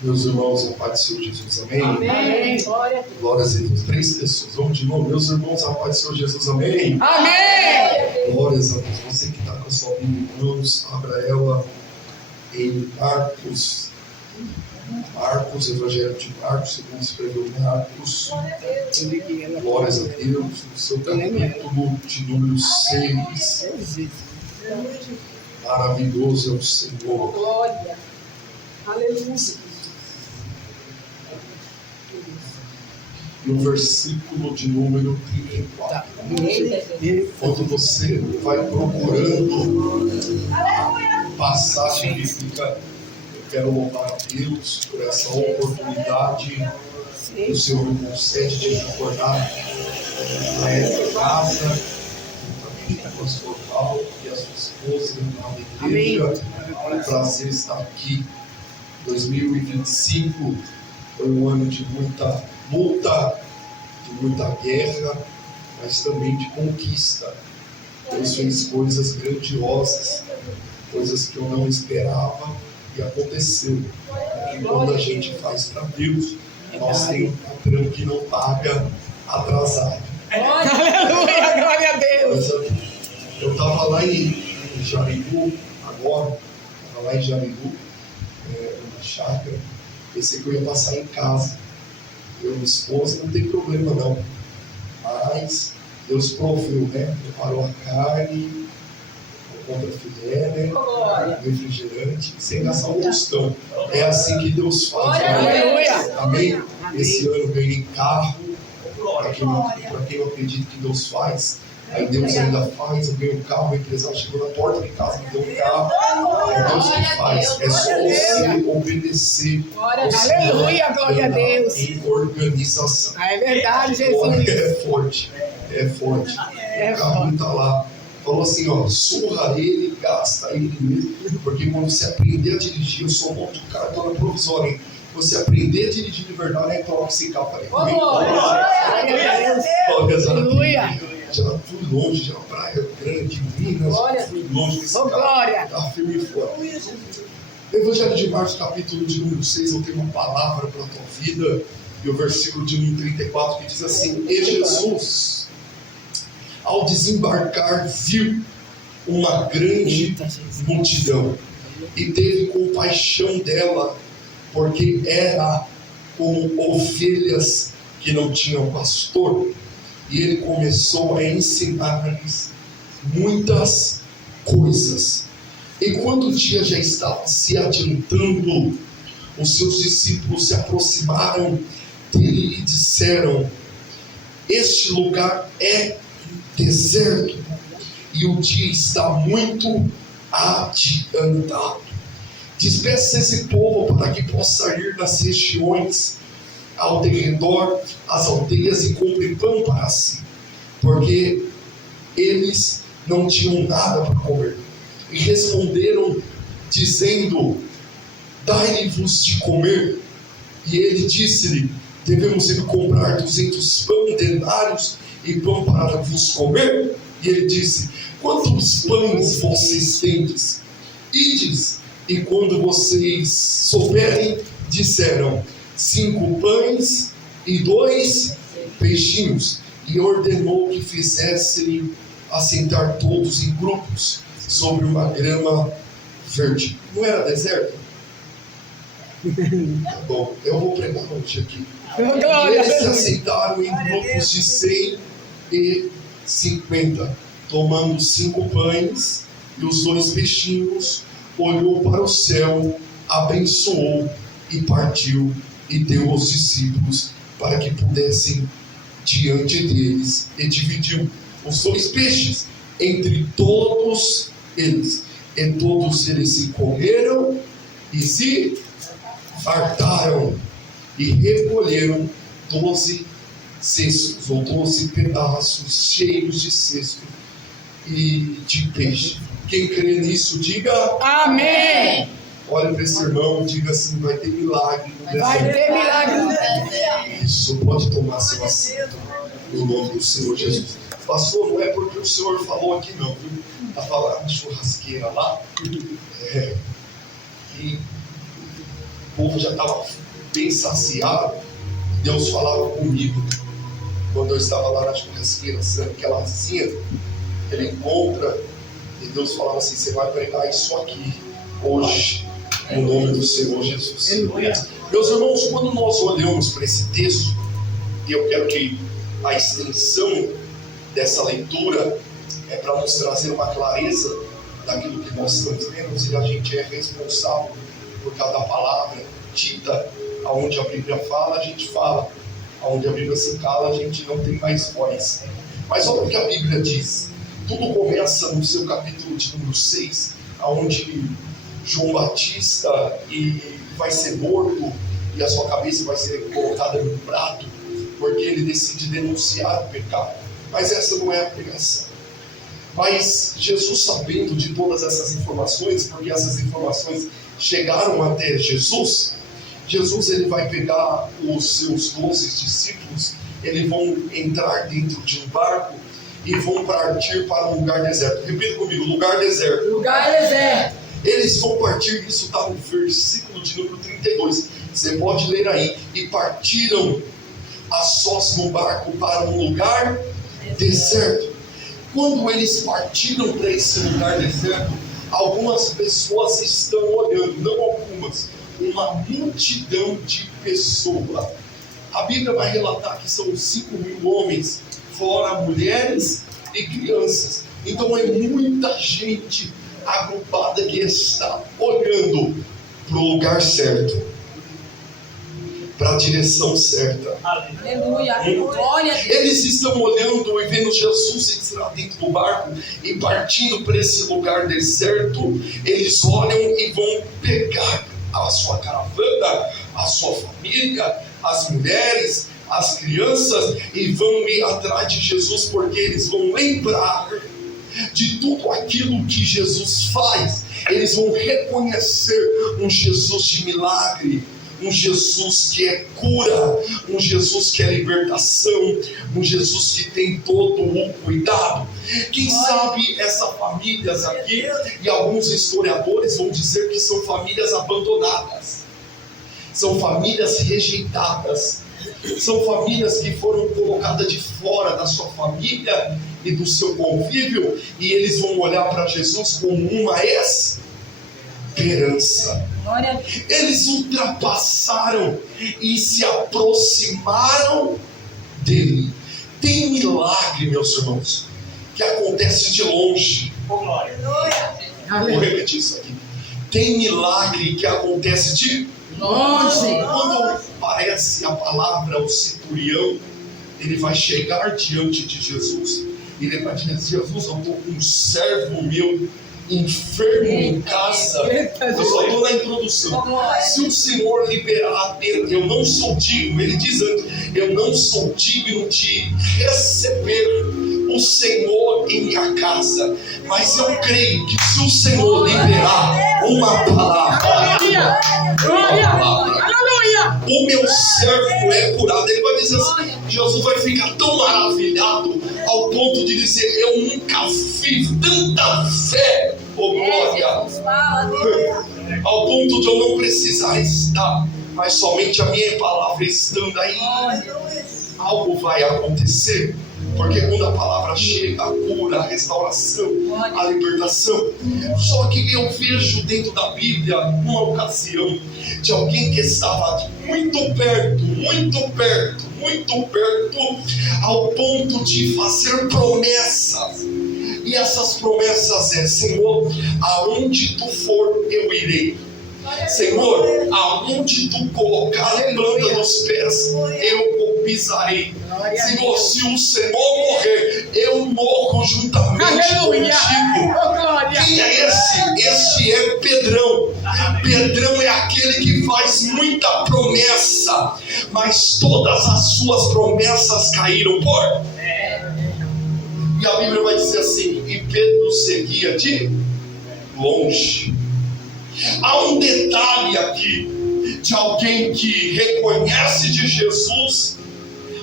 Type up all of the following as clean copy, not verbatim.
Meus irmãos, a paz do Senhor Jesus, amém? Amém. Glórias a Deus. 3 pessoas, vamos de novo. Meus irmãos, a paz do Senhor Jesus, amém? Amém. Glórias a Deus. Você que está com a sua Bíblia em mãos, abra ela em Marcos, Evangelho de Marcos, segundo escreveu Marcos. Glórias a Deus. No seu capítulo de número 6. Maravilhoso é o Senhor. Glória. Aleluia. No versículo de número 34. Quando você vai procurando a passagem bíblica, eu quero louvar a Deus por essa oportunidade que o Senhor me concede de recordar a essa casa, juntamente com o pastor Paulo e a sua esposa, na igreja. É um prazer estar aqui. 2025 foi um ano de muita luta, de muita guerra, mas também de conquista. Deus fez coisas grandiosas, coisas que eu não esperava e aconteceu. E quando a gente faz para Deus, nós temos um patrão que não paga atrasado. Aleluia, glória a Deus. Eu estava lá em Jaribu, agora, estava lá em Jaribu, na chácara, pensei que eu ia passar em casa. Eu e minha esposa, não tem problema não. Mas Deus proveu, né? Preparou a carne, o contrafilé, né? Refrigerante, sem gastar um tostão. É assim que Deus faz. Aleluia. Amém? Esse ano eu ganhei carro. Para quem não acredita que Deus faz, aí Deus ainda faz. Eu ganhei um carro, o empresário chegou na porta de casa, me deu um carro. É Deus que faz. É só você obedecer. Aleluia, glória a Deus. Em organização. É verdade, Jesus. É forte. É forte. O carro está lá. Falou assim, ó, surra ele, gasta ele mesmo. Porque quando você aprender a dirigir, eu sou um monte de cartona provisória, hein? Você aprender a dirigir de verdade, aí coloca esse carro para ele. Aleluia. Já fui longe, já praia grande, Minas, fui longe desse carro. Está firme e forte. Evangelho de Marcos, capítulo de número 6, eu tenho uma palavra para a tua vida. E o versículo de número 34 que diz assim: E Jesus, ao desembarcar, viu uma grande multidão e teve compaixão dela, porque era como ovelhas que não tinham pastor. E ele começou a ensinar-lhes muitas coisas. E quando o dia já estava se adiantando, os seus discípulos se aproximaram dele e disseram: Este lugar é deserto e o dia está muito adiantado. Despeça esse povo para que possa ir nas regiões ao derredor, as aldeias, e compre pão para si, porque eles não tinham nada para comer. E responderam dizendo: Dai-vos de comer. E ele disse-lhe: Devemos ir comprar 200 denários e pão para vos comer? E ele disse: Quantos pães vocês tendes? Ides. E quando vocês souberem, disseram: 5 pães e 2 peixinhos. E ordenou que fizessem assentar todos em grupos sobre uma grama verde. Não era deserto? Tá bom, eu vou pregar hoje aqui. E eles se assentaram em grupos de 150, tomando 5 pães e os 2 peixinhos. Olhou para o céu, abençoou e partiu e deu aos discípulos para que pudessem diante deles, e dividiu os 2 peixes entre todos eles, e todos eles se comeram e se fartaram, e recolheram 12 cestos ou 12 pedaços cheios de cesto e de peixe. Quem crê nisso, diga amém. Olha para esse irmão e diga assim: vai ter milagre no deserto. Vai ter milagre no deserto. Isso, pode tomar seu assento no nome do Senhor Jesus. Pastor, não é porque o Senhor falou aqui não, viu? Está falando de churrasqueira lá. E povo já estava bem saciado. Deus falava comigo quando eu estava lá na churrasqueira, sendo aquela asinha. Ele encontra e Deus falava assim: você vai pregar isso aqui hoje, em nome do Senhor Jesus. Meus irmãos, quando nós olhamos para esse texto, e eu quero que a extensão dessa leitura é para nos trazer uma clareza daquilo que nós estamos vendo, se a gente é responsável por cada palavra dita. Aonde a Bíblia fala, a gente fala. Aonde a Bíblia se cala, a gente não tem mais voz. Mas olha o que a Bíblia diz. Tudo começa no seu capítulo de número 6, onde João Batista vai ser morto e a sua cabeça vai ser colocada no prato, porque ele decide denunciar o pecado. Mas essa não é a pregação. Mas Jesus, sabendo de todas essas informações, porque essas informações chegaram até Jesus, ele vai pegar os seus 12 discípulos, eles vão entrar dentro de um barco e vão partir para um lugar deserto. Repita comigo: lugar deserto. Lugar deserto. Eles vão partir, isso está no versículo de número 32. Você pode ler aí. E partiram a sós no barco para um lugar deserto. Quando eles partiram para esse lugar deserto, algumas pessoas estão olhando, não algumas, uma multidão de pessoas. A Bíblia vai relatar que são 5.000 homens, fora mulheres e crianças. Então é muita gente agrupada que está olhando para o lugar certo, para a direção certa. Aleluia. Glória. Eles estão olhando e vendo Jesus entrar dentro do barco e partindo para esse lugar deserto. Eles olham e vão pegar a sua caravana, a sua família, as mulheres, as crianças, e vão ir atrás de Jesus, porque eles vão lembrar de tudo aquilo que Jesus faz. Eles vão reconhecer um Jesus de milagre, um Jesus que é cura, um Jesus que é libertação, um Jesus que tem todo o cuidado. Quem sabe essas famílias aqui, e alguns historiadores vão dizer que são famílias abandonadas, são famílias rejeitadas, são famílias que foram colocadas de fora da sua família e do seu convívio, e eles vão olhar para Jesus como uma esperança. Eles ultrapassaram e se aproximaram dele. Tem milagre, meus irmãos, que acontece de longe. Vou repetir isso aqui. Tem milagre que acontece de longe. Quando aparece a palavra, o centurião, ele vai chegar diante de Jesus. Ele vai dizer: Jesus, eu estou com um servo meu enfermo em casa. Eu só estou na introdução. Se o Senhor liberar, eu não sou digno. Ele diz antes: eu não sou digno de receber o Senhor em minha casa. Mas eu creio que se o Senhor liberar uma palavra, o meu servo é curado. Ele vai dizer assim, Jesus vai ficar tão maravilhado ao ponto de dizer: eu nunca fiz tanta fé, oh glória, ao ponto de eu não precisar estar, mas somente a minha palavra estando aí, algo vai acontecer. Porque quando a palavra chega, a cura, a restauração, a libertação. Só que eu vejo dentro da Bíblia uma ocasião de alguém que estava muito perto, ao ponto de fazer promessas. E essas promessas é: Senhor, aonde tu for, eu irei. Senhor, aonde tu colocar a planta dos pés, eu pisarei. Senhor, se o Senhor morrer, eu morro juntamente contigo. Quem é esse? Este é Pedrão. Pedrão é aquele que faz muita promessa, mas todas as suas promessas caíram por. E a Bíblia vai dizer assim: e Pedro seguia de longe. Há um detalhe aqui de alguém que reconhece de Jesus,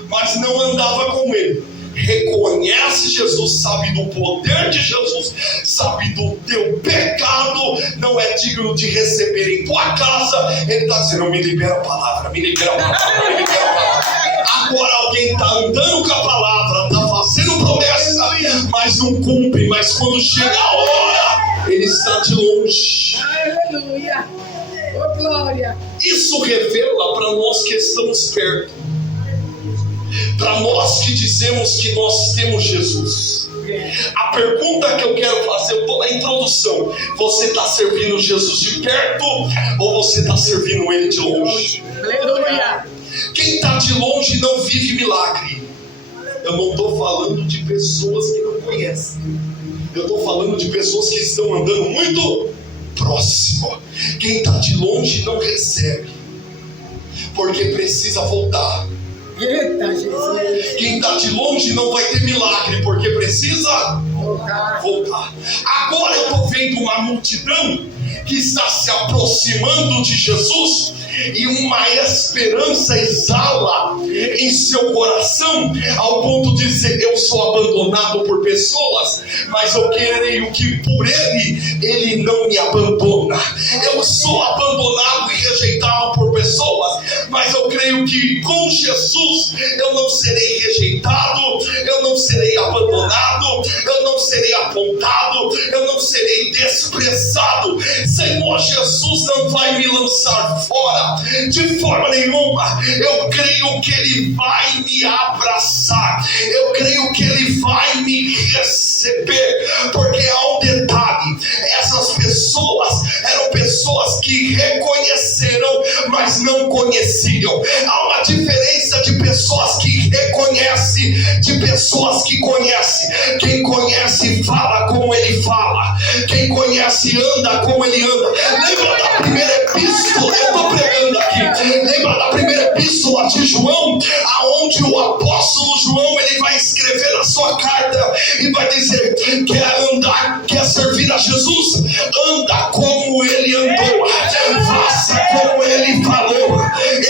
mas não andava com ele. reconhece Jesus, sabe do poder de Jesus, sabe do teu pecado, não é digno de receber em tua casa, ele está dizendo: me libera a palavra, me libera a palavra, me libera a palavra. Agora alguém está andando com a palavra, está fazendo promessa, mas não cumpre, mas quando chega a hora, ele está de longe. Aleluia. Oh, glória. Isso revela para nós que estamos perto, para nós que dizemos que nós temos Jesus. A pergunta que eu quero fazer, eu estou na introdução: você está servindo Jesus de perto ou você está servindo ele de longe? Aleluia. Quem está de longe não vive milagre. Eu não estou falando de pessoas que não conhecem, eu estou falando de pessoas que estão andando muito próximo. Quem está de longe não recebe, porque precisa voltar. Eita, Jesus. Quem está de longe não vai ter milagre, porque precisa voltar. Agora eu estou vendo uma multidão que está se aproximando de Jesus, e uma esperança exala em seu coração, ao ponto de dizer: eu sou abandonado por pessoas, mas eu creio que por ele não me abandona. Eu sou abandonado e rejeitado por pessoas, mas eu creio que com Jesus eu não serei rejeitado, eu não serei abandonado, eu não serei apontado, eu não serei desprezado. Senhor, Jesus não vai me lançar fora de forma nenhuma. Eu creio que ele vai me abraçar, eu creio que ele vai me receber, porque há um detalhe: essas pessoas eram pessoas que reconheceram, mas não conheciam. Há uma diferença de pessoas que reconhecem, de pessoas que conhecem. Quem conhece fala como ele fala, quem conhece anda como ele anda. Lembra da primeira epístola? Eu estou pregando aqui. Lembra da primeira epístola de João, aonde o apóstolo João ele vai escrever na sua carta e vai dizer: quer andar, quer servir a Jesus? Anda como ele andou, faça como ele falou,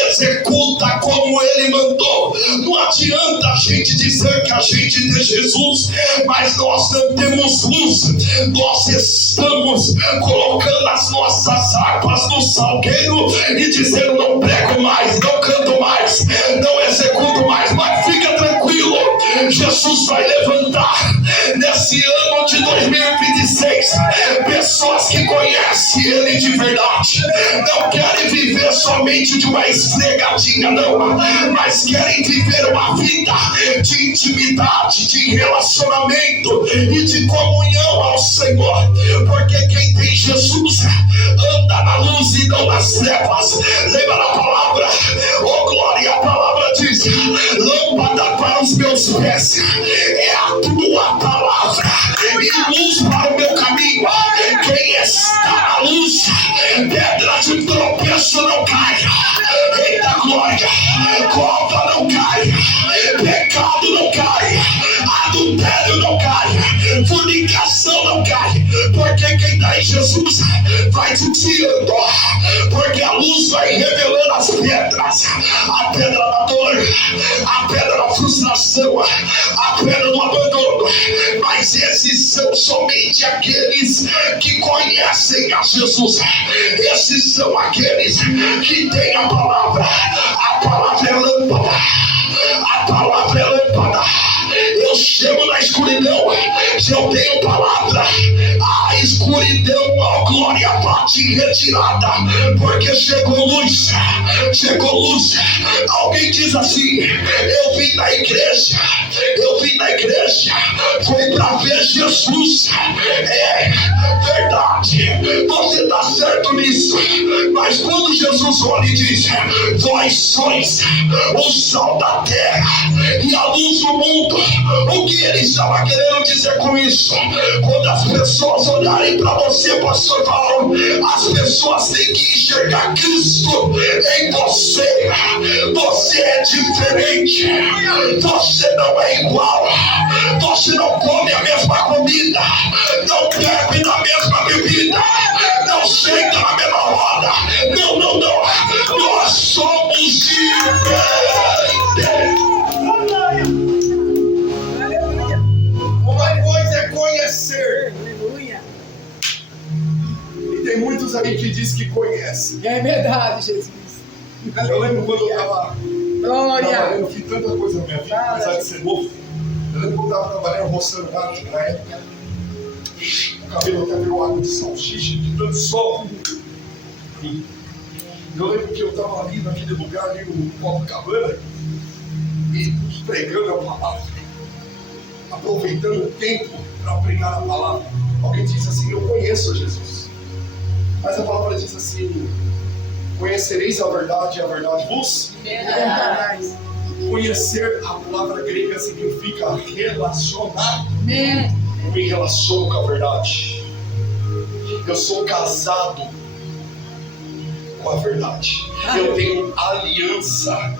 executa como ele mandou. Não adianta a gente dizer que a gente tem Jesus, mas nós não temos luz. Nós estamos colocando as nossas harpas no salgueiro e dizendo: não prego mais, não canto mais, não executo mais. Mas fica tranquilo, Jesus vai levantar nesse ano de 2026 pessoas que conhecem ele de verdade, não querem viver somente de uma esfregadinha, não, mas querem viver uma vida de intimidade, de relacionamento e de comunhão ao Senhor, porque quem tem Jesus anda na luz e não nas trevas. Lembra da palavra? Oh glória, a palavra diz: lâmpada para os meus pés é a tua palavra e luz para o meu caminho. Quem está na luz, pedra de tropeço não cai. Eita glória, cova não cai, pecado não cai, adultério não cai, fornicação não cai, porque quem está em Jesus vai te tirando, porque a luz vai revelando as pedras, a pedra da dor, a pedra da frustração, a pedra do abandono. Mas esses são somente aqueles que conhecem a Jesus, esses são aqueles que têm a palavra. A palavra é lâmpada, a palavra é lâmpada. Eu chego na escuridão, se eu tenho palavra, a escuridão, ó glória, bate retirada, porque chegou luz, chegou luz. Alguém diz assim: eu vim na igreja, foi para ver Jesus. É verdade, você está certo nisso, mas quando Jesus olha e diz: vós sois o sal da terra e a luz do mundo, o que ele estava querendo dizer com isso? Quando as pessoas olharem para você, pastor Paulo, as pessoas têm que enxergar Cristo em você. Você é diferente, você não é igual, você não come a mesma comida, não bebe na mesma bebida, não senta na mesma roda. Não, nós somos diferentes. É verdade, Jesus. Eu lembro quando eu estava Glória. trabalhando, eu fiz tanta coisa na minha vida, apesar de ser novo. Eu lembro quando eu estava trabalhando, roçando mato na época. O cabelo até virou água de salsicha, de tanto sol. Eu lembro que eu estava ali naquele lugar, ali no Copacabana, e pregando a palavra, aproveitando o tempo para pregar a palavra. Alguém disse assim: eu conheço Jesus. Mas a palavra diz assim: conhecereis a verdade e a verdade vos. Conhecer, a palavra grega significa relacionar. Eu me relaciono com a verdade. Eu sou casado com a verdade. Eu tenho aliança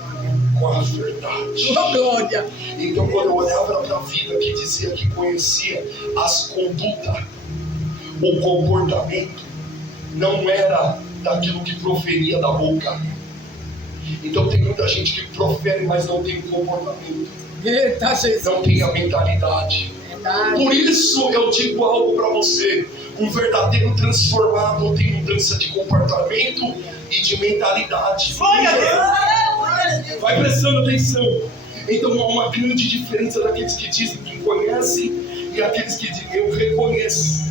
com a verdade. Glória. Então, quando eu olhava para a vida que dizia que conhecia as condutas, o comportamento, não era daquilo que proferia da boca. Então tem muita gente que profere, mas não tem comportamento. Eita, Jesus. Não tem a mentalidade. Verdade. Por isso eu digo algo para você: um verdadeiro transformado tem mudança de comportamento e de mentalidade. Vai prestando atenção. Então há uma grande diferença daqueles que dizem que conhecem e aqueles que dizem: eu reconheço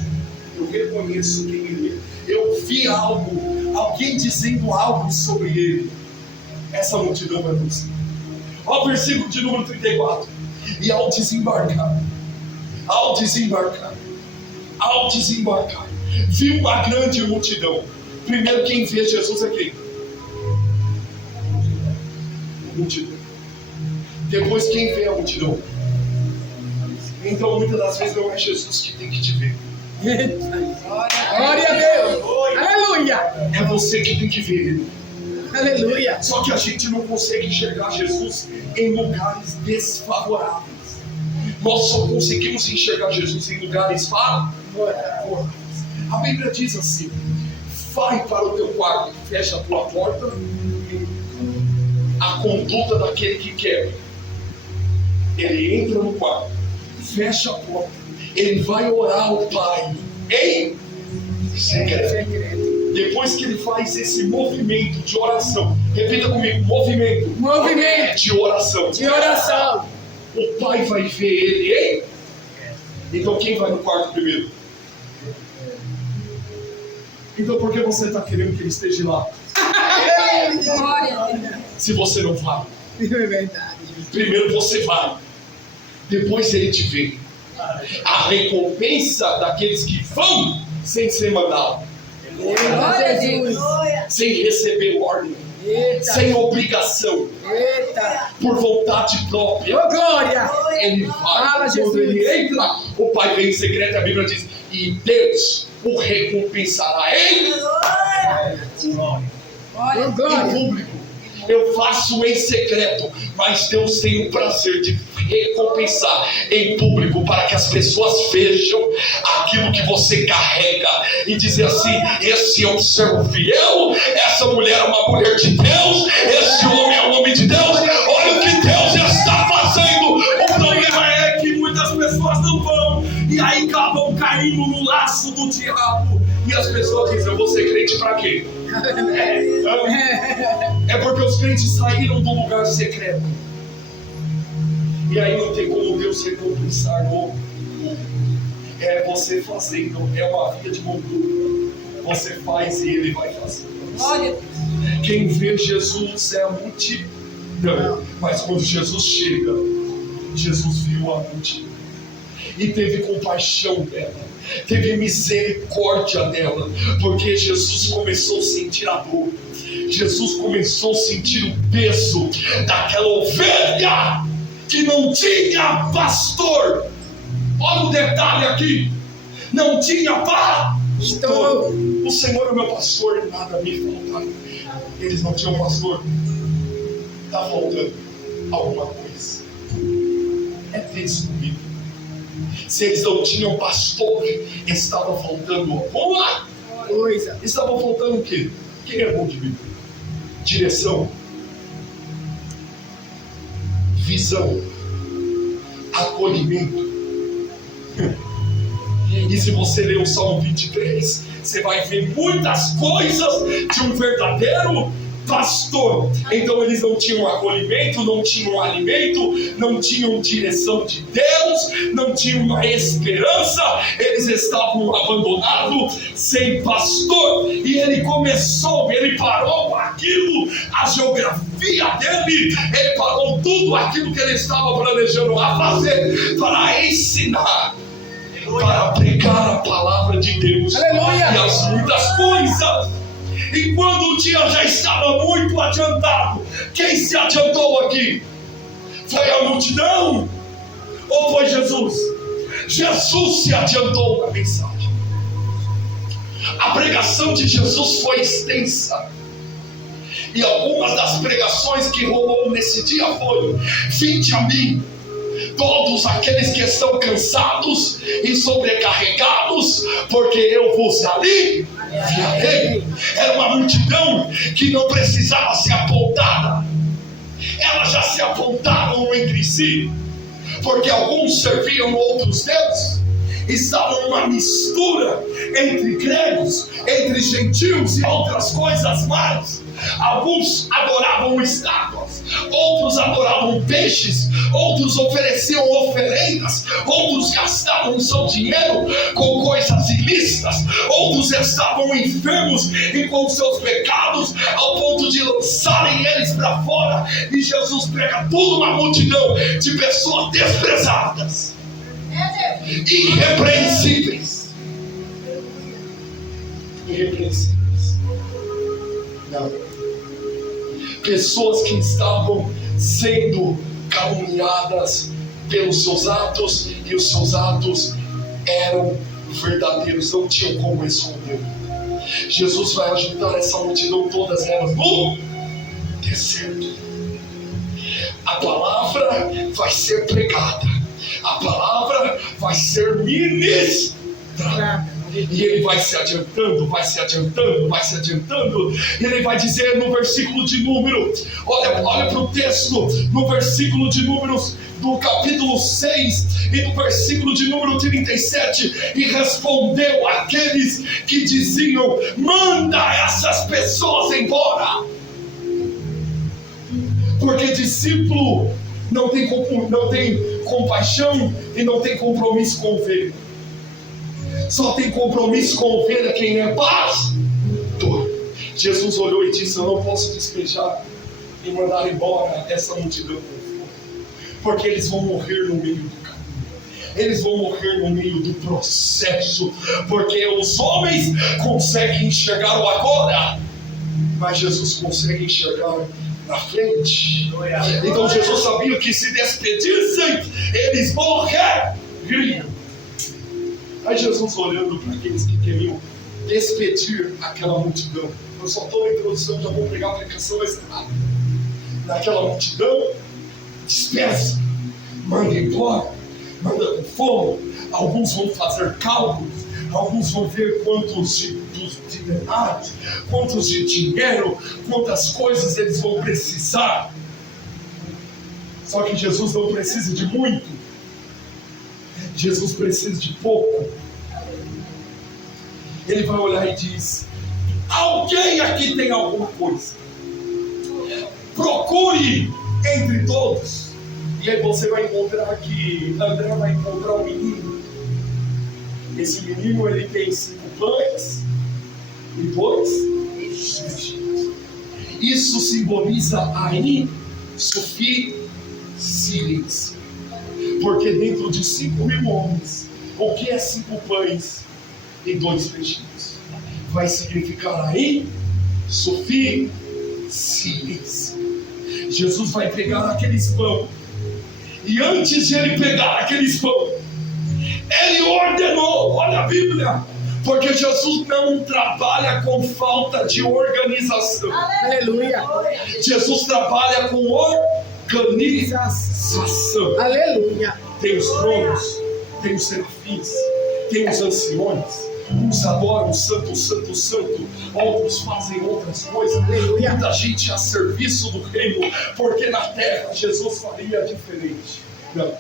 quem ele é. Eu vi algo, alguém dizendo algo sobre ele. Essa multidão vai você. Olha o versículo de número 34. E ao desembarcar, viu uma grande multidão. Primeiro, quem vê Jesus é quem? A multidão. Depois, quem vê a multidão? Então, muitas das vezes não é Jesus que tem que te ver. Glória a Deus. Aleluia. É você que tem que ver ele. Aleluia. Só que a gente não consegue enxergar Jesus em lugares desfavoráveis. Nós só conseguimos enxergar Jesus em lugares favoráveis. A Bíblia diz assim: vai para o teu quarto, fecha a tua porta. A conduta daquele que quer, ele entra no quarto, fecha a porta, ele vai orar ao Pai em secreto. Depois que ele faz esse movimento de oração, repita comigo: movimento de oração. O Pai vai ver ele, hein? Então quem vai no quarto primeiro? Então por que você está querendo que ele esteja lá? Se você não vai. É verdade. Primeiro você vai, depois ele te vê. A recompensa daqueles que vão sem ser mandado, Glória a Deus. sem receber ordem, Eita. sem obrigação, Eita. por vontade própria. Ô, glória. Ele vai. Fala, Quando Jesus. ele entra, o Pai vem em secreto. A Bíblia diz: e Deus o recompensará em público. Eu faço em secreto, mas Deus tem o prazer de recompensar em público, para que as pessoas vejam aquilo que você carrega e dizer assim: esse é um servo fiel, essa mulher é uma mulher de Deus, esse homem é um homem de Deus. Olha o que Deus está fazendo. O problema é que muitas pessoas não vão e aí acabam caindo no laço do diabo. E as pessoas dizem: eu vou ser crente para quê? É porque os crentes saíram do lugar secreto. E aí não tem como Deus recompensar no público. É você fazendo, é uma via de mão dupla. Você faz e ele vai fazer. Quem vê Jesus é a multidão. Mas quando Jesus chega, Jesus viu a multidão e teve compaixão dela, teve misericórdia dela, porque Jesus começou a sentir a dor. Jesus começou a sentir o peso daquela ovelha que não tinha pastor. Olha o detalhe aqui: não tinha pastor. O Senhor é meu pastor e nada me faltará. Eles não tinham pastor. Está faltando alguma coisa. É texto bíblico. Se eles não tinham pastor, estava faltando alguma coisa. Estava faltando o quê? Quem é bom de Bíblia? Direção, visão, acolhimento. E se você ler o Salmo 23, você vai ver muitas coisas de um verdadeiro pastor. Então eles não tinham acolhimento, não tinham alimento, não tinham direção de Deus, não tinham uma esperança, eles estavam abandonados, sem pastor. E ele parou aquilo, a geografia dele, ele parou tudo aquilo que ele estava planejando a fazer para ensinar, para pregar a palavra de Deus. Aleluia. E as muitas coisas. E quando o dia já estava muito adiantado, quem se adiantou aqui? Foi a multidão? Ou foi Jesus? Jesus se adiantou na mensagem. A pregação de Jesus foi extensa. E algumas das pregações que rolou nesse dia foi: vinde a mim, todos aqueles que estão cansados e sobrecarregados, porque eu vos aliviarei. Era uma multidão que não precisava ser apontada, elas já se apontavam entre si, porque alguns serviam outros deuses, estavam numa mistura entre gregos, entre gentios e outras coisas mais. Alguns adoravam estátuas, outros adoravam peixes, outros ofereciam oferendas, outros gastavam seu dinheiro com coisas ilícitas, outros estavam enfermos e com seus pecados ao ponto de lançarem eles para fora. E Jesus prega toda uma multidão de pessoas desprezadas, irrepreensíveis. Não. Pessoas que estavam sendo caluniadas pelos seus atos, e os seus atos eram verdadeiros, não tinham como esconder. Jesus vai ajudar essa multidão, todas elas no deserto. A palavra vai ser pregada, a palavra vai ser ministrada. E ele vai se adiantando, vai se adiantando, vai se adiantando. E ele vai dizer no versículo de número, olha para o texto, no versículo de números do capítulo 6 e no versículo de número 37, e respondeu àqueles que diziam: manda essas pessoas embora. Porque discípulo não tem compaixão e não tem compromisso com ovelha. Só tem compromisso com ovelha quem é pastor. Jesus olhou e disse: eu não posso despejar e mandar embora essa multidão, porque eles vão morrer no meio do caminho, eles vão morrer no meio do processo, porque os homens conseguem enxergar o agora, mas Jesus consegue enxergar na frente. Então Jesus sabia que se despedissem, eles morreriam. Aí Jesus, olhando para aqueles que queriam despedir aquela multidão, eu só estou na introdução, já vou pregar a pregação mais rápida. Naquela multidão, dispersa, manda embora, manda com fome. Alguns vão fazer cálculos, alguns vão ver quantos de denários, quantos de dinheiro, quantas coisas eles vão precisar. Só que Jesus não precisa de muito, Jesus precisa de pouco. Ele vai olhar e diz: alguém aqui tem alguma coisa? Procure entre todos. E aí você vai encontrar que André vai encontrar um menino. Esse menino, ele tem 5 pães e 2 peixes. Isso simboliza a insuficiência. Porque dentro de 5.000 homens, o que é 5 pães e 2 peixinhos? Vai significar a insuficiência. Jesus vai pegar aqueles pães, e antes de ele pegar aqueles pães, ele ordenou, olha a Bíblia, porque Jesus não trabalha com falta de organização. Aleluia. Jesus trabalha com organização. Aleluia. Tem os tronos, tem os serafins, tem os anciões. Uns adoram o santo, santo, santo. Outros fazem outras coisas. Aleluia. Muita gente a serviço do reino, porque na terra Jesus faria diferente. Não.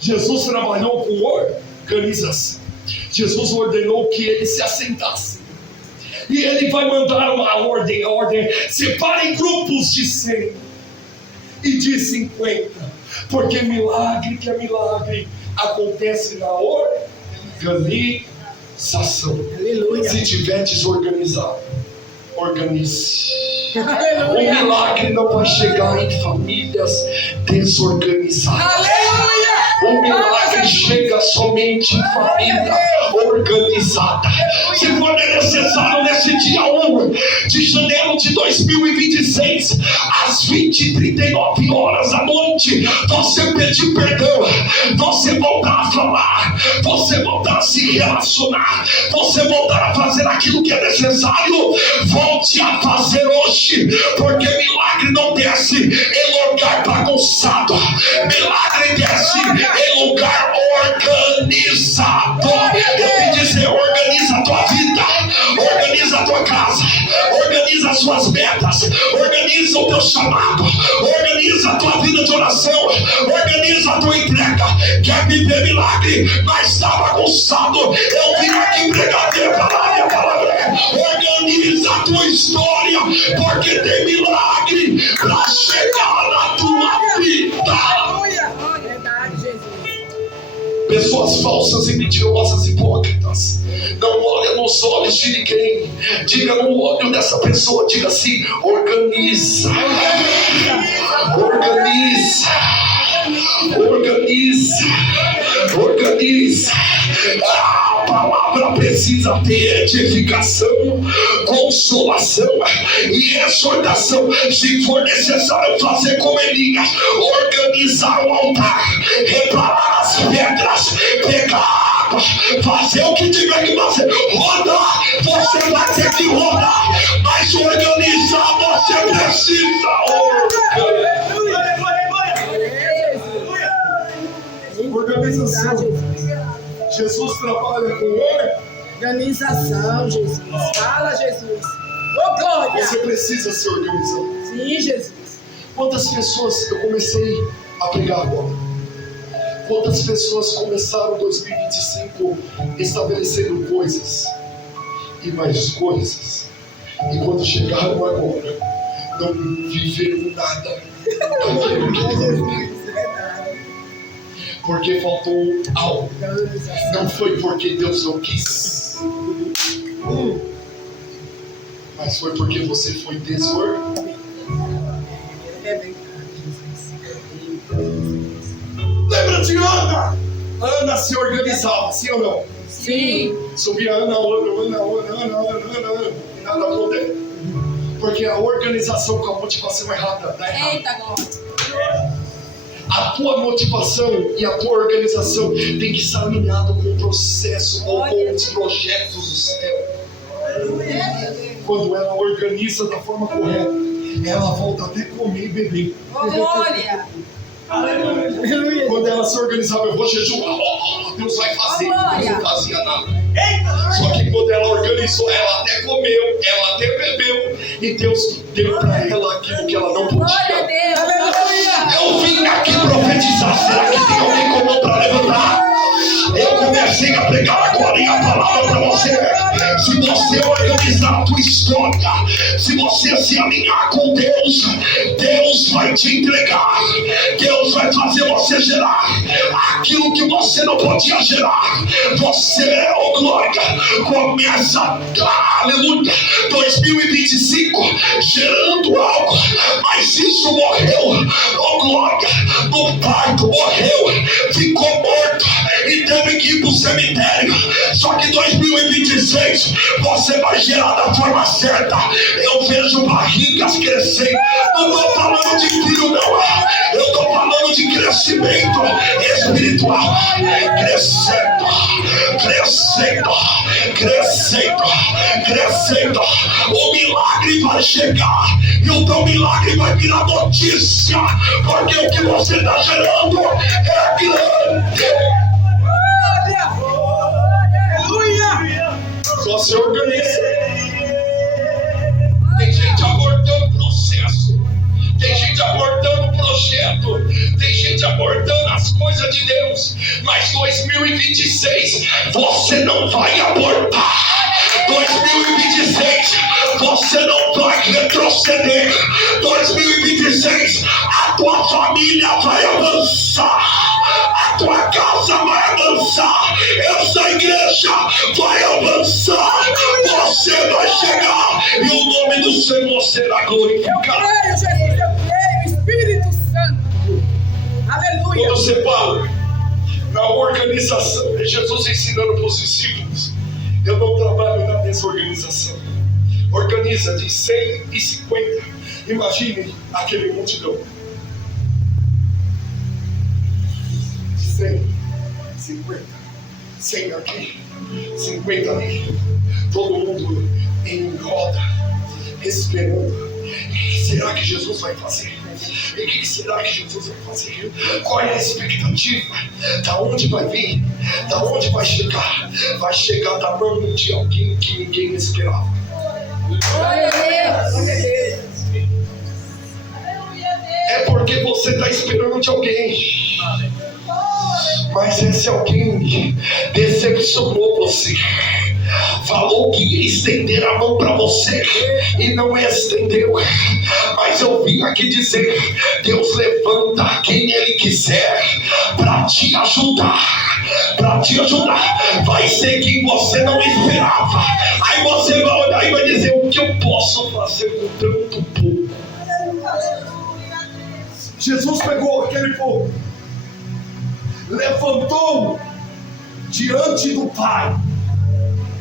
Jesus trabalhou com organização. Jesus ordenou que ele se assentasse. E ele vai mandar uma ordem, separem grupos de 100 e de 50, porque milagre que é milagre acontece na organização. Aleluia. Se tiver desorganizado, organize. Aleluia. O milagre não vai chegar em famílias desorganizadas. Aleluia. O milagre chega somente em família organizada. Se for necessário, nesse dia 1 de janeiro de 2026, às 20h39 da noite, você pedir perdão, você voltar a falar, você voltar a se relacionar, você voltar a fazer aquilo que é necessário, volte a fazer hoje, porque milagre não desce em lugar bagunçado, milagre desce em lugar organizado. Eu te dizer, organiza a tua vida, organiza a tua casa, organiza as suas metas, organiza o teu chamado, organiza a tua vida de oração, organiza a tua entrega. Quer viver milagre, mas está bagunçado? Eu vim aqui pregar a minha palavra. Organiza a tua história, porque tem milagre para chegar na tua vida. Pessoas falsas e mentirosas, hipócritas, não olha nos olhos de ninguém, diga no olho dessa pessoa, diga assim: organiza, organiza, organiza, organiza. A palavra precisa ter edificação, consolação e exortação. Se for necessário fazer como Elias, organizar o altar, reparar as pedras, pegar água, fazer o que tiver que fazer, rodar, você vai ter que rodar, mas organizar você precisa organização. Jesus trabalha com organização, Jesus. Fala, Jesus. Ô, glória. Você precisa se organizar. Sim, Jesus. Quantas pessoas eu comecei a pregar agora? Quantas pessoas começaram 2025 estabelecendo coisas e mais coisas, e quando chegaram agora não viveram nada daquilo que foi. Porque faltou algo. Não foi porque Deus não quis, mas foi porque você foi desorganizado. Lembra de Ana? Ana se organizava, sim ou não? Sim. Subia Ana, e nada acontece. Porque a organização com a motivação errada dá errado. Eita, glória. A tua motivação e a tua organização tem que estar alinhado com o processo ou com os projetos do céu. Quando ela organiza da forma correta, ela volta até comer e beber. Glória. Aleluia. Quando ela se organizava, eu vou jejuar, Deus vai fazer. Deus não fazia nada. Só que quando ela organizou, ela até comeu, ela até bebeu, e Deus deu para ela aquilo que ela não podia. Eu vim aqui profetizar. Será que tem alguém com a mão para levantar? Eu comecei a pregar agora a palavra para você. Se você organizar a tua história, se você se alinhar com Deus, Deus vai te entregar. Deus vai fazer você gerar aquilo que você não podia gerar. Você, oh glória, começa, aleluia, 2025 gerando algo, mas isso morreu, oh glória, no parto, morreu, ficou morto e teve que ir para o cemitério. Só que 2026 você vai gerar da forma certa. Eu vejo barrigas crescendo. Não estou falando de filho, não. Eu estou falando de crescimento espiritual. Crescendo, crescendo, crescendo, crescendo. O milagre vai chegar e o teu milagre vai virar notícia, porque o que você está gerando é grande. Só se organiza. Tem gente abortando o processo, tem gente abortando o projeto, tem gente abortando as coisas de Deus. Mas 2026 2026 você não vai abortar. 2026 você não vai retroceder. 2026 a tua família vai avançar. A tua casa vai avançar. Essa igreja vai avançar. Você vai chegar e o nome do Senhor será glorificado. Eu creio, Jesus, eu creio, Espírito Santo. Aleluia. Quando você fala na organização, é Jesus ensinando para os discípulos: eu não trabalho na desorganização. Organiza de 100 e 50. Imagine aquele multidão. 100, 50, 100 aqui, 50 ali. Todo mundo em roda, esperando. O que será que Jesus vai fazer? E o que será que Jesus vai fazer? Qual é a expectativa? Da onde vai vir? Da onde vai chegar? Vai chegar da mão de alguém que ninguém esperava. Glória a Deus. Glória a Deus. É porque você está esperando de alguém. Mas esse alguém decepcionou você. Falou que ia estender a mão para você e não estendeu. Mas eu vim aqui dizer: Deus levanta quem Ele quiser para te ajudar. Para te ajudar. Vai ser quem você não esperava. Aí você vai olhar e vai dizer: o que eu posso fazer com tanto povo? Jesus pegou aquele povo, levantou diante do Pai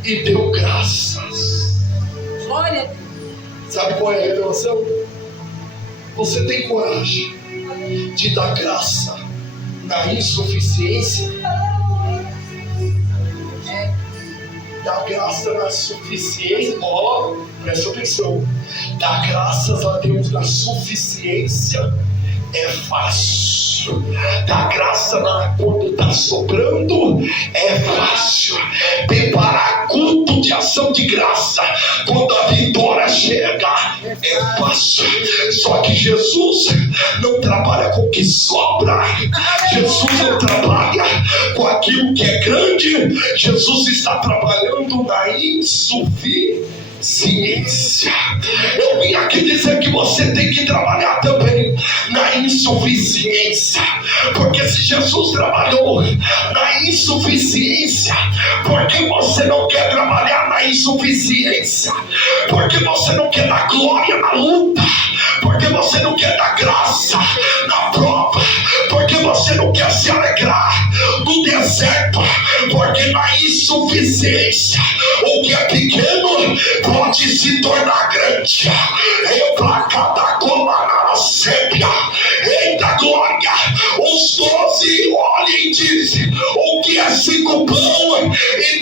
e deu graças. Glória a Deus. Sabe qual é a revelação? Você tem coragem de dar graça na insuficiência? Dar graça na suficiência. Presta atenção. Dar graças a Deus na suficiência é fácil. Dar graça quando está sobrando é fácil. Preparar culto de ação de graça quando a vitória chega é fácil. Só que Jesus não trabalha com o que sobra. Jesus não trabalha com aquilo que é grande. Jesus está trabalhando na insuficiência. Eu vim aqui dizer que você tem que trabalhar também na insuficiência. Porque se Jesus trabalhou na insuficiência, por que você não quer trabalhar na insuficiência? Porque você não quer dar glória na luta? Porque você não quer dar graça na prova? Porque você não quer se alegrar no deserto? Porque na insuficiência o que é pequeno pode se tornar grande. Emplacada como a sépia. Eita glória! Os 12 olham e dizem: o que é 5 pão e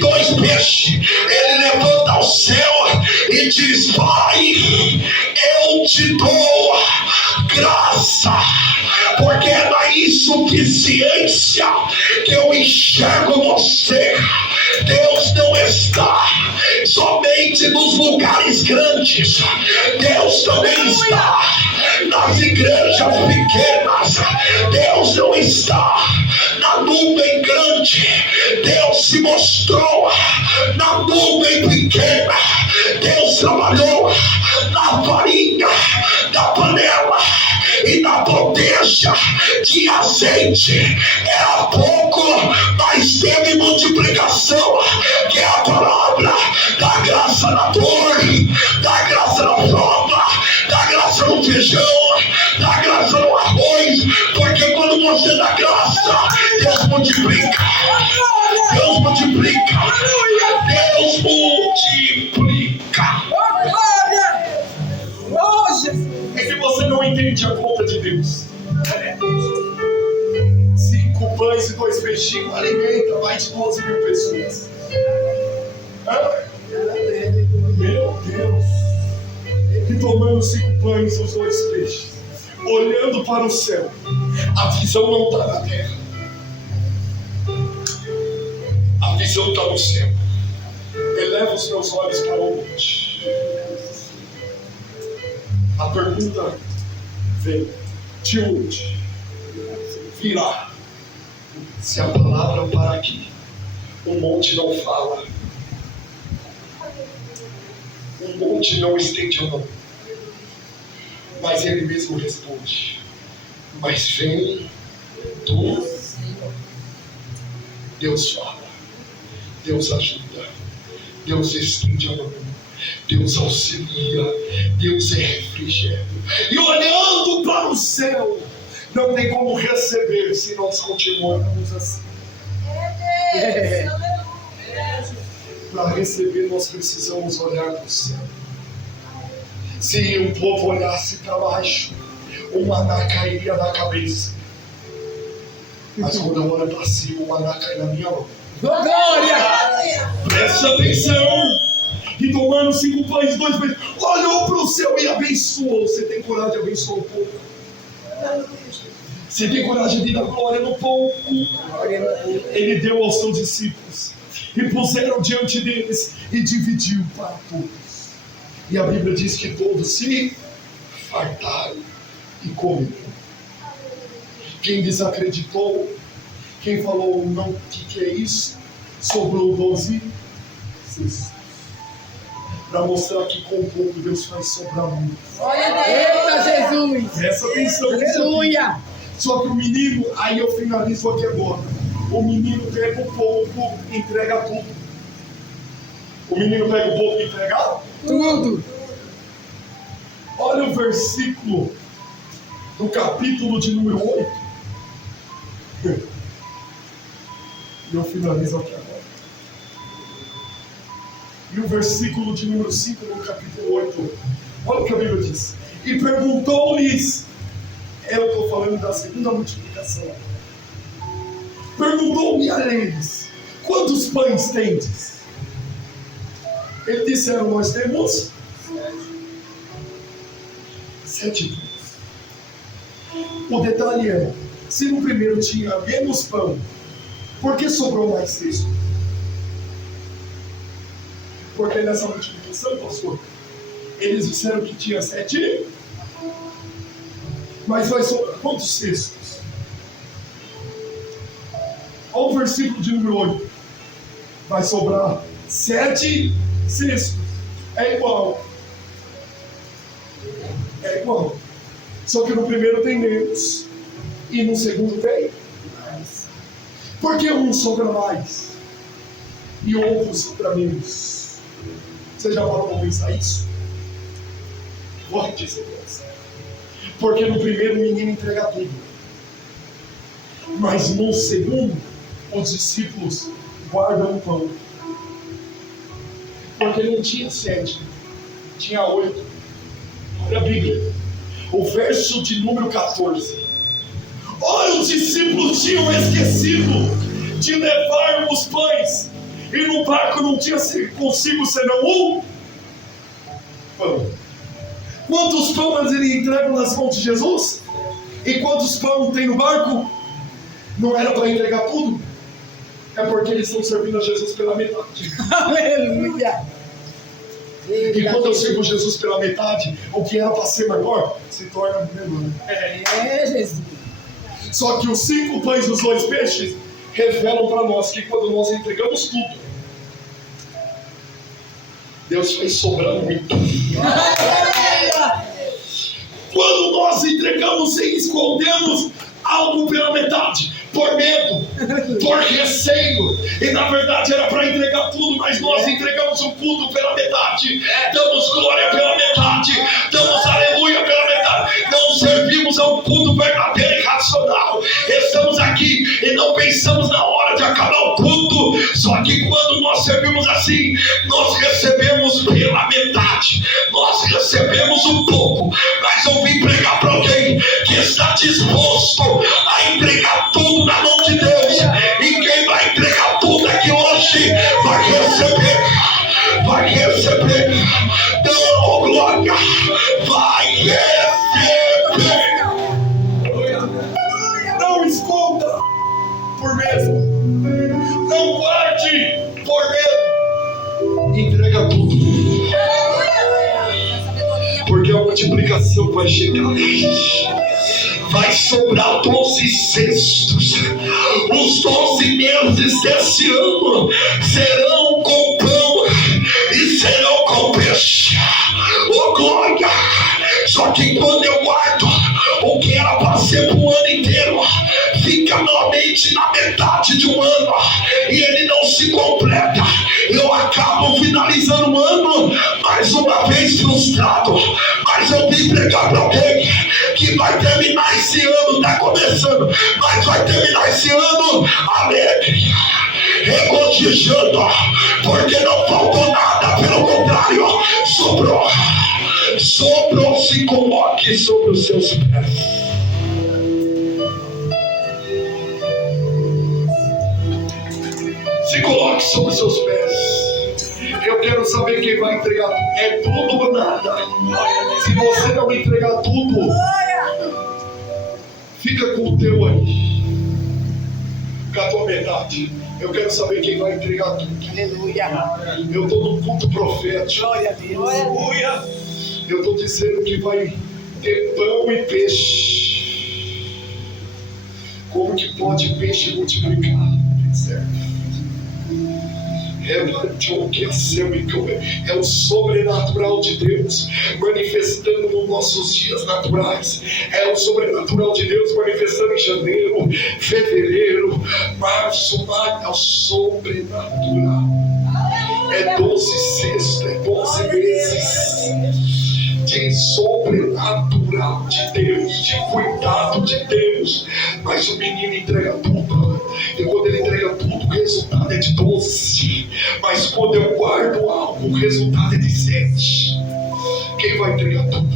2 peixes? Ele levanta ao céu e diz: Pai, eu te dou graça, porque é na insuficiência que eu enxergo você. Deus não está somente nos lugares grandes. Deus também está nas igrejas pequenas. Deus não está na nuvem grande. Deus se mostrou na nuvem pequena. Deus trabalhou na farinha da panela e na potência de azeite. Era pouco, mas teve multiplicação, que é a palavra da graça na dor, da graça na prova, da graça no feijão, da graça no arroz. Porque quando você dá graça, Deus multiplica. Deus multiplica. Deus multiplica. É que você não entende a conta de Deus. 5 pães e 2 peixinhos alimenta mais de 12 mil pessoas. Meu Deus! E tomando 5 pães e os 2 peixes, olhando para o céu. A visão não está na terra. A visão está no céu. Eleva os meus olhos para o monte. A pergunta vem: de onde virá Se a palavra para aqui, o monte não fala, o monte não estende a mão, mas ele mesmo responde: mas vem do Deus fala, Deus ajuda, Deus estende a mão, Deus auxilia, Deus é refrigério. E olhando para o céu, não tem como receber se nós continuarmos assim. Para receber, nós precisamos olhar para o céu. Se o povo olhasse para baixo, o maná cairia na cabeça. Mas quando eu olho para cima, o maná cai na minha mão. Glória! Preste atenção! E tomando 5 pães e 2 pães, olhou para o céu e abençoou. Você tem coragem de abençoar o povo? Você tem coragem de dar glória no pouco? Ele deu aos seus discípulos e puseram diante deles e dividiu para todos. E a Bíblia diz que todos se fartaram e comeram. Quem desacreditou, quem falou não, o que é isso? Sobrou 12 cestos. Para mostrar que com pouco Deus faz sobrar muito. Eita Jesus! Presta atenção. Aleluia! Só que o menino, aí eu finalizo aqui agora. O menino pega o pouco e entrega tudo. O menino pega o pouco e entrega tudo. Olha o versículo do capítulo de número 8. E eu finalizo aqui agora. E o versículo de número 5 no capítulo 8. Olha o que a Bíblia diz. E perguntou-lhes, eu estou falando da segunda multiplicação. Perguntou-me a eles, quantos pães tendes? Eles disseram, nós temos 7 pães. O detalhe é, se no primeiro tinha menos pão, por que sobrou mais 6? Porque nessa multiplicação, pastor, eles disseram que tinha 7, mas vai sobrar quantos cestos? Olha o versículo de número 8. Vai sobrar 7 cestos. É igual. É igual. Só que no primeiro tem menos e no segundo tem mais. Por que um sobra mais e o outro sobra menos? Você já parou para pensar isso? Pode dizer isso. Porque no primeiro o menino entrega tudo. Mas no segundo, os discípulos guardam o pão. Porque não tinha 7, tinha 8. Olha a Bíblia. O verso de número 14. Ora, os discípulos tinham esquecido de levar os pães. E no barco não tinha consigo senão um pão. Quantos pães ele entrega nas mãos de Jesus? E quantos pães tem no barco? Não era para entregar tudo? É porque eles estão servindo a Jesus pela metade. Aleluia! E quando eu sirvo Jesus pela metade, o que era para ser maior, se torna menor. É, Jesus. Só que os 5 pães e os 2 peixes revelam para nós que quando nós entregamos tudo, Deus faz sobrar muito. Quando nós entregamos e escondemos algo pela metade, por medo, por receio, e na verdade era para entregar tudo, mas nós entregamos o tudo pela metade, damos glória pela metade, damos aleluia pela metade, não servimos ao culto verdadeiro e racional. Estamos aqui e não pensamos na hora de acabar o culto. Só que quando nós servimos assim, nós recebemos pela metade, nós recebemos um pouco. Mas eu vim pregar para alguém que está disposto a entregar tudo na mão de Deus. E quem vai entregar tudo aqui hoje vai receber. Não, glória, vai receber. Não esconda por medo, não guarde por medo, entrega tudo, porque a multiplicação vai chegar. vai sobrar 12 cestos. Os 12 meses desse ano serão com pão e serão com peixe. Oh glória! Só que quando eu guardo o que era para ser pro ano inteiro, fica novamente na metade de um ano e ele não se completa. Eu acabo finalizando o ano mais uma vez frustrado. Mas eu vim pregar para alguém que vai terminar esse ano, está começando, mas vai terminar esse ano alegre, regozijando, porque não faltou nada, pelo contrário, sobrou. Se coloque sobre os seus pés. Se coloque sobre os seus pés. Eu quero saber quem vai entregar. É tudo ou nada. Se você não entregar tudo, fica com o teu aí, com a tua metade. Eu quero saber quem vai entregar tudo. Aleluia. Eu estou no culto profético. Glória a Deus. Aleluia. Eu estou dizendo que vai ter pão e peixe. Como que pode peixe multiplicar? Certo? É o sobrenatural de Deus manifestando nos nossos dias naturais. É o sobrenatural de Deus manifestando em janeiro, fevereiro, março, maio. É o sobrenatural. É 12 sextos, é 12 meses de sobrenatural de Deus, de cuidado de Deus. Mas o menino entrega tudo, e quando ele entrega tudo, o resultado é de 12. Mas quando eu guardo algo, o resultado é de 7. Quem vai entregar tudo?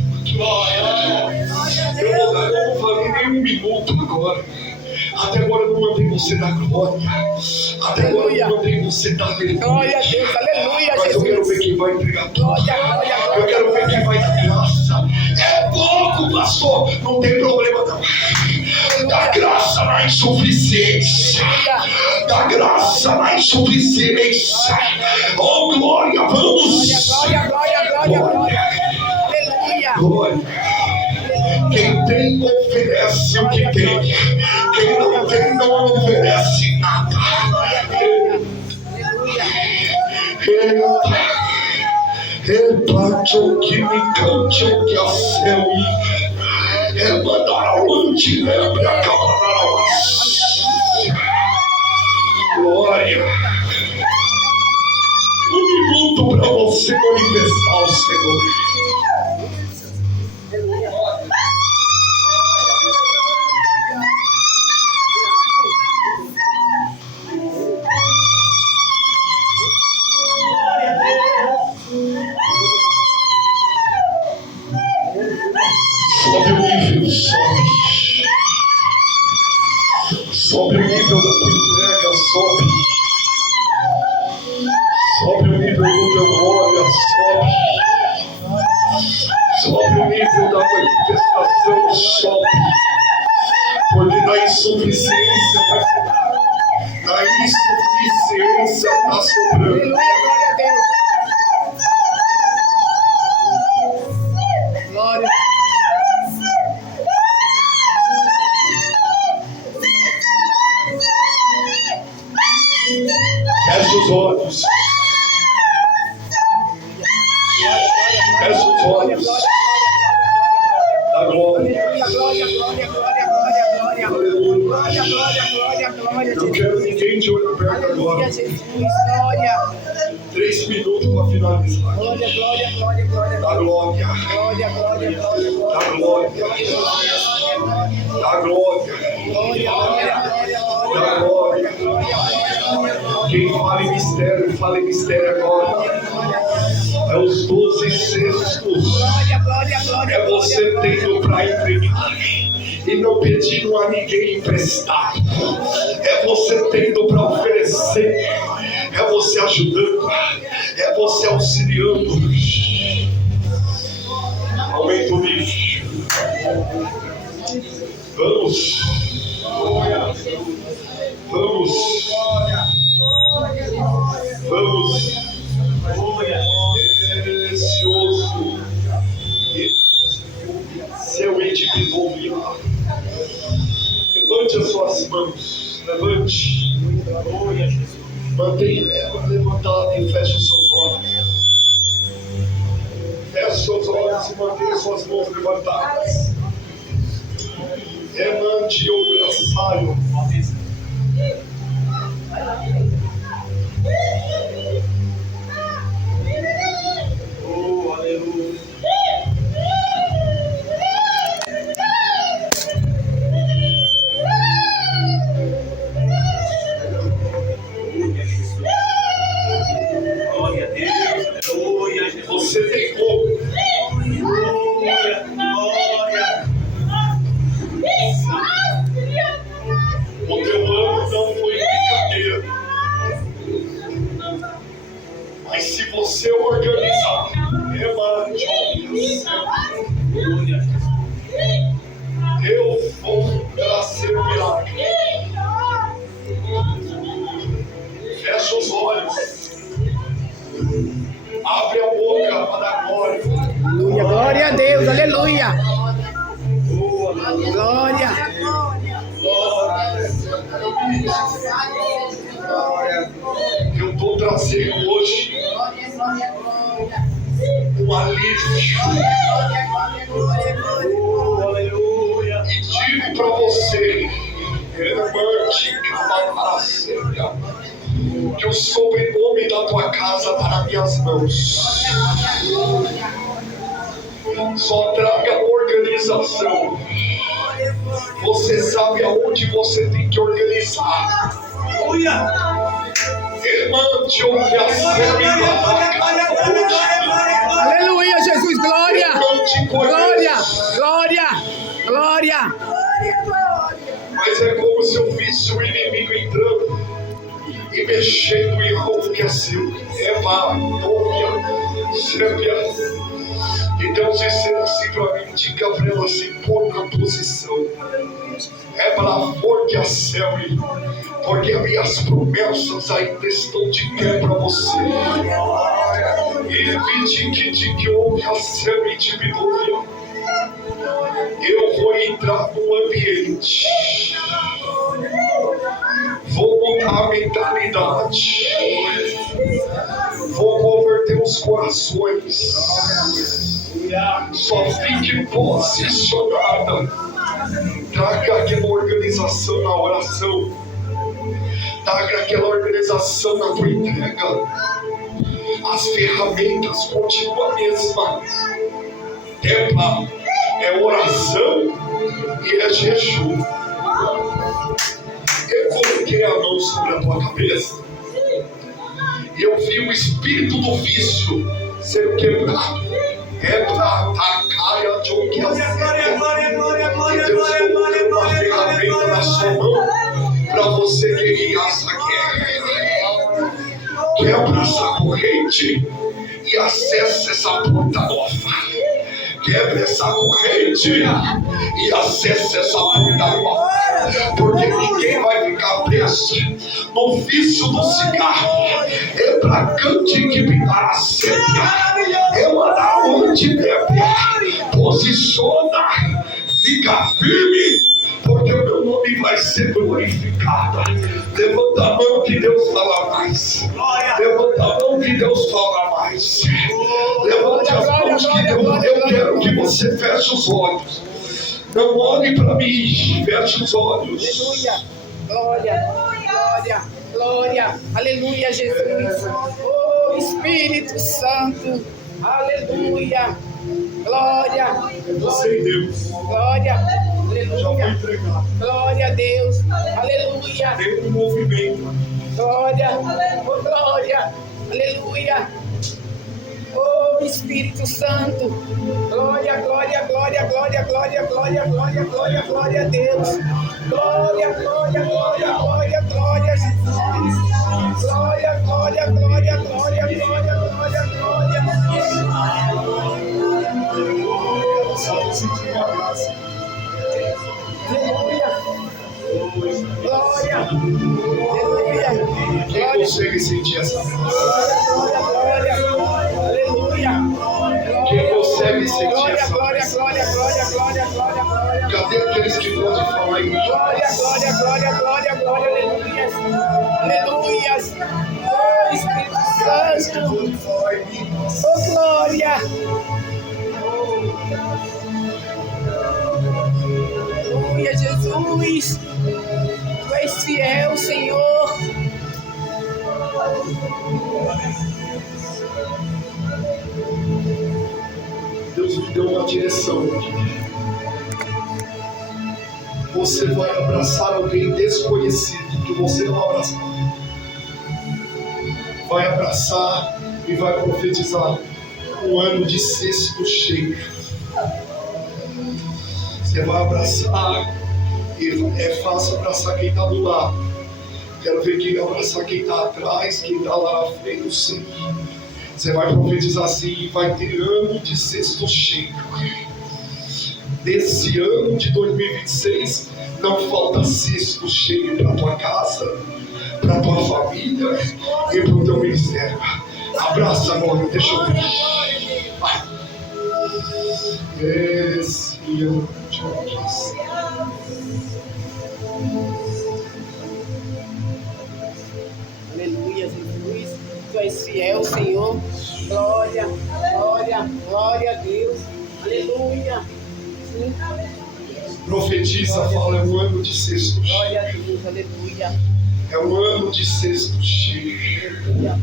Eu não falei nem um minuto agora. Até agora eu não mandei você dar glória. Até agora eu não mandei você dar aleluia. Glória a Deus, aleluia. Mas eu quero ver quem vai entregar tudo. Eu quero ver quem vai dar graça. É pouco, pastor. Não tem problema não. Da graça na insuficiência. Da graça na insuficiência. Oh glória, vamos. Glória. Aleluia. Glória. Quem tem, oferece o que tem. Quem não tem, não oferece nada. Repartiu que me cante o que a céu é mandar ao lute, lembre a camarada. Glória. Um minuto para você manifestar o Senhor. Sobe o nível, sobe o nível da tua entrega, sobe o nível do teu glória, sobe o nível da manifestação, sobe, porque na insuficiência está sobrando. Aleluia, glória a Deus. Glória. Feche os olhos. Feche os olhos. Da glória. Glória. Não quero ninguém de olho aberto agora. Jesus, glória. 3 minutos para finalizar. Glória. Da glória. Da glória. Da glória. Da glória. Quem fala em mistério agora. É os 12 cestos. É você tendo para entregar e não pedindo a ninguém emprestado. É você tendo para oferecer. É você ajudando. É você auxiliando. Aumenta o nível. Vamos. Precioso. Seu edificio. mãos. Levante. Mantenha ela levantada e feche os seus olhos. Feche seus olhos e mantenha suas mãos levantadas. Emante o berçário. Oh, aleluia. Glória a Deus, aleluia, Jesus. Você tem pouco. Glória, glória. O teu ano não foi brincadeira. Mas se você organizar, eu vou trazer o milagre. Fecha os olhos. Abre a boca para dar glória. Aleluia, glória a Deus, aleluia. Glória. Eu estou trazendo hoje um alívio. Aleluia. E digo para você, que o sobrenome da tua casa está nas minhas mãos. Só traga organização. Você sabe aonde você tem que organizar. Aleluia. Irmante, ouve a Aleluia, Jesus, glória. Glória, glória, glória. Mas é como se eu visse o inimigo entrando e mexendo em algo que é seu. E Deus disse assim para mim: diga para ela assim, pôr na posição. É para for que a serve, porque as minhas promessas ainda estão de pé para você. E que ouve a serve de Bidovia. Eu vou entrar no ambiente. Vou mudar a mentalidade. Vou converter os corações. Só fique posicionada. Traga aquela organização na oração. Traga aquela organização na tua entrega. As ferramentas continuam a mesma. É oração e é jejum. Eu coloquei a mão sobre a tua cabeça e eu vi o espírito do vício ser quebrado. É para atacar a joguinha. Deus colocou uma ferramenta na sua mão para você guerrear essa guerra. Quebra essa corrente e acesse essa porta nova. Quebre essa corrente e acesse essa porta nova. Porque ninguém vai ficar preso no vício do cigarro. É pra cante que pintar a seca. É lá onde deve. Posiciona, fica firme, porque o meu nome vai ser glorificado. Levanta a mão que Deus fala mais. Levanta a mão que Deus fala mais. Levante as mãos que Deus. Eu quero que você feche os olhos. Não olhe para mim, feche os olhos. Aleluia, glória, glória, glória. Aleluia, Jesus. Oh, Espírito Santo. Aleluia. Glória. Você e Deus. Glória. Já vou Aleluia. entregar. Glória a Deus. Aleluia. Tem um movimento. Glória. Oh, glória. Aleluia. Oh, Espírito Santo. Glória, glória, glória, glória, glória, glória, glória, glória, glória a Deus. Glória, glória, glória, glória, glória, Jesus. Glória, glória, glória, glória, glória, glória, glória. Aleluia. Glória. Aleluia. Quem consegue sentir essa graça? Glória, glória, glória. Aleluia. Quem consegue querem sentir Glória, essa glória, pressão? glória, glória, glória, glória, glória. Cadê aqueles que podem falar em língua? Glória, glória, glória, glória, glória, aleluias. Aleluias. Oh, Espírito Aqueles que Santo. podem falar em língua. Oh, glória. Aleluia, Jesus. Tu és fiel, Senhor. Deus me deu uma direção aqui. Você vai abraçar alguém desconhecido que você não abraçou. Vai abraçar e vai profetizar um ano de cesto cheio. Você vai abraçar e é fácil abraçar quem está do lado. Quero ver quem vai abraçar quem está atrás, quem está lá na frente, eu sei. Você vai profetizar assim e vai ter ano de cesto cheio. Desse ano de 2026 não falta cesto cheio para tua casa, para tua família e para o teu ministério. Abraça agora, deixa eu ver. Vai. Esse ano de 2026. Aleluia, Jesus. Tu és fiel, Senhor. Glória, glória, glória a Deus. Aleluia. Sim. Profetiza, fala, é um ano de cesto Glória a cheio. Deus. Aleluia. É um ano de cesto cheio. Aleluia.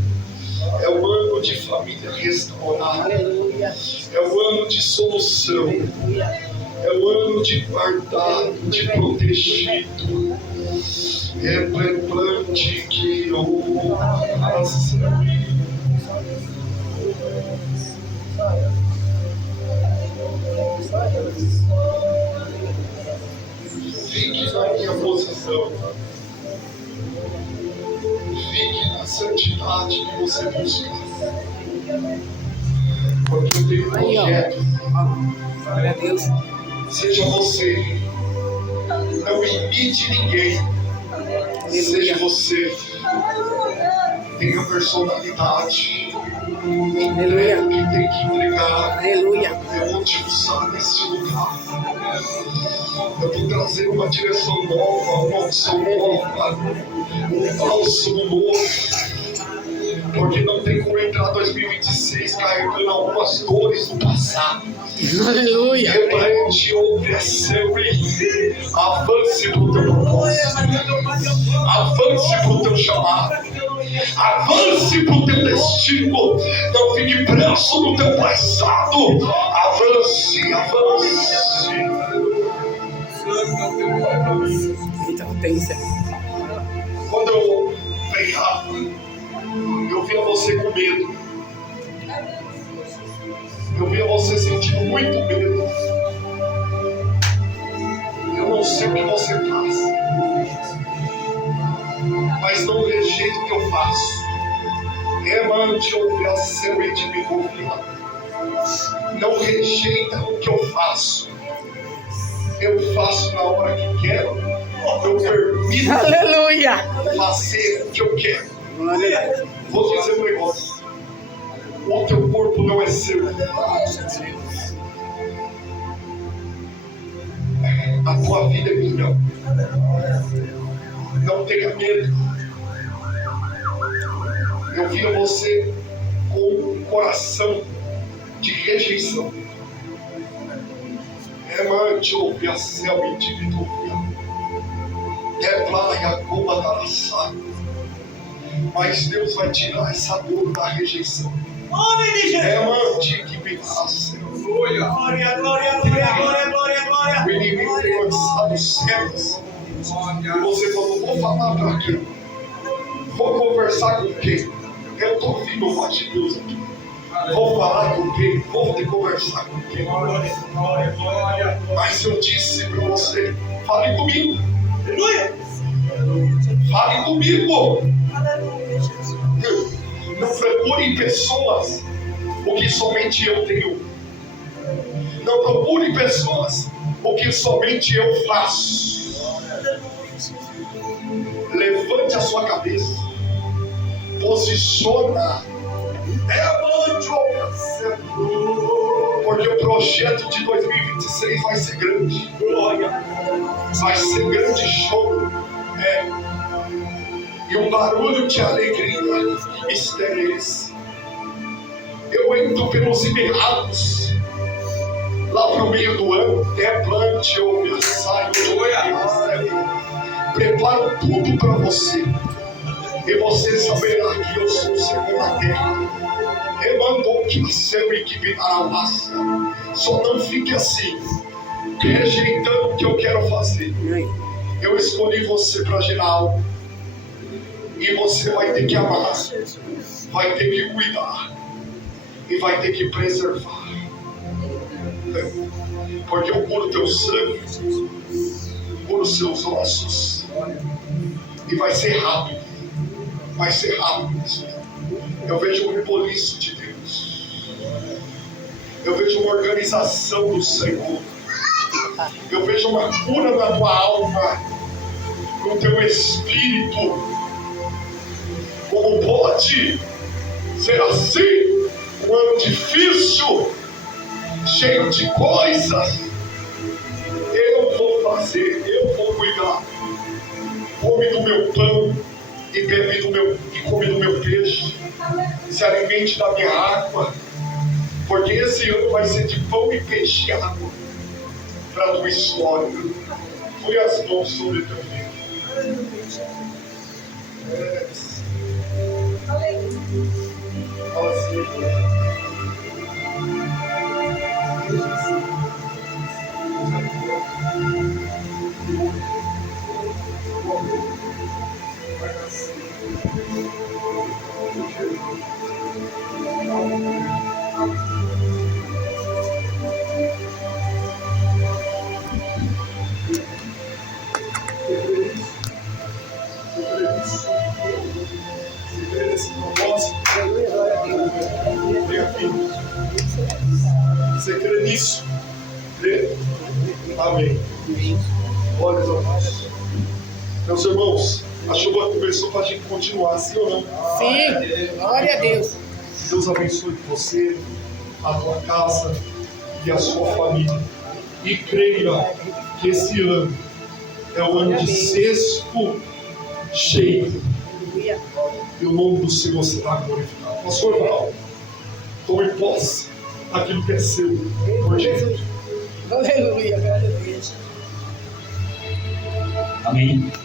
É um ano de família restaurada. Aleluia. É um ano de solução. Aleluia. É um ano de guardado, de protegido. É plante que fique na minha posição. Fique na santidade que você busca. Porque eu tenho projeto. Glória a Deus. Seja você. Não imite ninguém. Seja você. Tenha personalidade. Entrega o que tem que entregar. Aleluia. Eu vou te usar nesse lugar. Eu vou trazer uma direção nova, uma unção nova, um bálsamo novo. Porque não tem como entrar 2026 carregando algumas dores do passado. Aleluia. Repreende opressão e avance para o teu propósito. Avance para o teu chamado. Avance para o teu destino. Não fique preso no teu passado. Avance, avance. Eita, potência. Quando eu pregava, eu via você com medo. Eu via você sentindo muito medo. Eu não sei o que você faz, mas não rejeito o que eu faço. Remante opressão e de me confiar. Não rejeita o que eu faço. Eu faço na hora que quero. Eu permito Aleluia. fazer o que eu quero. Glória a Deus. Vou dizer um negócio. O teu corpo não é seu. A tua vida é minha. Não tenha medo. Eu via você com um coração de rejeição. Remante opressão e de me confiar. Praia como a mas Deus vai tirar essa dor da rejeição. Remante que me faça. Glória, glória, glória, glória, glória, glória. O inimigo tem lançado céus. E você falou, vou falar para quê? Vou conversar com quem? Eu estou ouvindo o voz de Deus aqui. Vou falar com quem? Vou te conversar com quem? Glória, glória, glória. Mas eu disse para você, fale comigo. Aleluia. Fale comigo. Não procure em pessoas o que somente eu tenho. Não procure em pessoas o que somente eu faço. Levante a sua cabeça. Posiciona. Levante o Porque o projeto de 2026 vai ser grande. Glória. Vai ser grande choro. E um barulho de alegria. Mistério é esse. Eu entro pelos imerrados. Lá pro meio do ano, plante ou me saio. Preparo tudo para você. E você saberá que eu sou o Senhor na terra. Eu mandou que nasceu e que me dará massa. Só não fique assim, rejeitando o que eu quero fazer. Eu escolhi você para gerar algo. E você vai ter que amar, vai ter que cuidar e vai ter que preservar. Porque eu curo teu sangue, curo seus ossos. E vai ser rápido. Vai ser rápido. Eu vejo um reboliço de Deus. Eu vejo uma organização do Senhor. Eu vejo uma cura na tua alma, no teu espírito. Como pode ser assim? Um ano difícil, cheio de coisas. Eu vou fazer, eu vou cuidar. Come do meu pão e bebe do meu e come do meu peixe. Se alimente da minha água, porque esse ano vai ser de pão e peixe e água para a tua história. Põe as mãos sobre teu filho. Você crê nisso? Crê? Amém. Olha, meus irmãos, a chuva começou para a gente continuar, sim ou não? Sim, glória a Deus. Deus abençoe você, a tua casa e a sua família. E creia que esse ano é o ano de sexto cheio. E o nome do Senhor será glorificado. Pastor Val, tome posse daquilo que é seu. Por Jesus. Aleluia, glória a Deus. Amém.